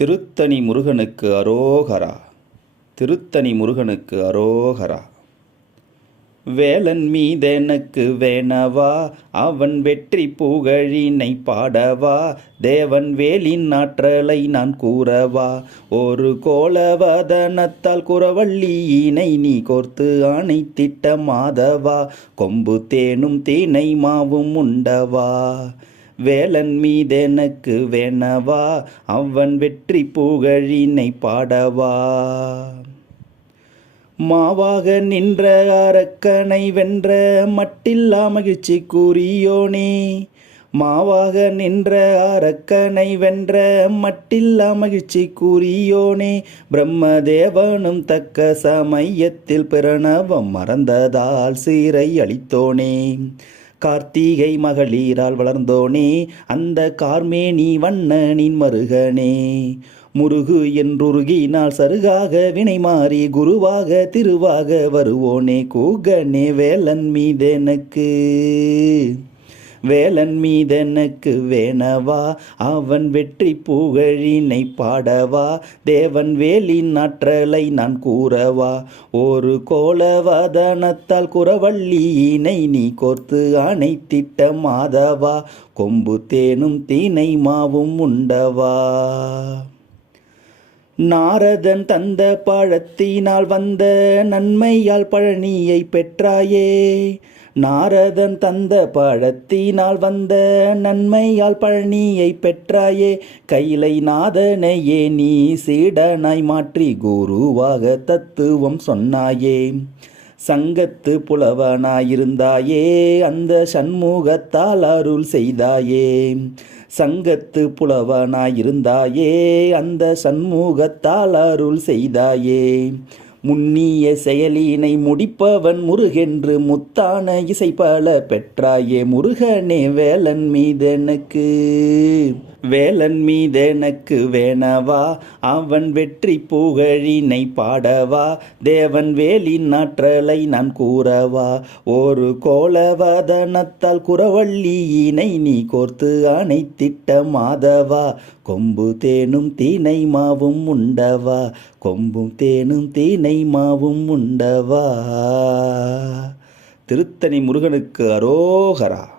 திருத்தணி முருகனுக்கு அரோகரா. திருத்தணி முருகனுக்கு அரோகரா. வேலன் மீதெனக்கு வேணவா அவன் வெற்றி புகழினை பாடவா தேவன் வேலின் ஆற்றலை நான் கூறவா. ஒரு கோலவதனத்தால் குறவள்ளியினை நீ கோர்த்து ஆணைத்திட்ட மாதவா கொம்பு தேனும் தீனை மாவும் உண்டவா. வேலன் மீதெனக்கு வேணவா? அவன் வெற்றி புகழினை பாடவா? மாவாக நின்ற அரக்கனை வென்ற மட்டில்லா மகிழ்ச்சி கூறியோனே. மாவாக நின்ற அரக்கனை வென்ற மட்டில்லா மகிழ்ச்சி கூறியோனே. பிரம்மதேவனும் தக்க சமயத்தில் பிரணவம் மறந்ததால் சீரை அளித்தோனே. கார்த்திகை மகளிரால் வளர்ந்தோனே அந்த கார்மேனி வண்ணனின் மருகனே. முருகு என்றுருகினால் சருகாக வினை மாறி குருவாக திருவாக வருவோனே கூகனே வேலன் மீதெனக்கு. வேலன் மீதெனக்கு வேணவா? அவன் வெற்றி புகழினை பாடவா? தேவன் வேலின் ஆற்றலை நான் கூறவா? ஒரு கோலவதனத்தால் குறவள்ளியினை நீ கோர்த்து அணைத்திட்ட மாதவா கொம்பு தேனும் தீனை மாவும் உண்டவா? நாரதன் தந்த பழத்தினால் வந்த நன்மையால் பழனியை பெற்றாயே. நாரதன் தந்த பழத்தினால் வந்த நன்மையால் பழனியை பெற்றாயே. கைலை நாதனையே நீ சீடனாய் மாற்றி குருவாக தத்துவம் சொன்னாயே. சங்கத்து புலவனாயிருந்தாயே அந்த சண்முகத்தால் அருள் செய்தாயே. சங்கத்து புலவனாயிருந்தாயே அந்த சண்முகத்தால் அருள் செய்தாயே. முன்னிய செயலினை முடிப்பவன் முருகென்று முத்தான இசை பல பெற்றாயே முருகனே வேலன் மீதனுக்கு. வேலன் மீதெனக்கு வேணவா? அவன் வெற்றி புகழினை பாடவா? தேவன் வேலின் ஆற்றலை நான் கூறவா? ஒரு கோலவதனத்தால் குறவள்ளியினை நீ கோர்த்து அணைத்திட்ட மாதவா கொம்பு தேனும் தீனை மாவும் உண்டவா? கொம்பும் தேனும் தீனை மாவும் உண்டவா? திருத்தணி முருகனுக்கு அரோகரா.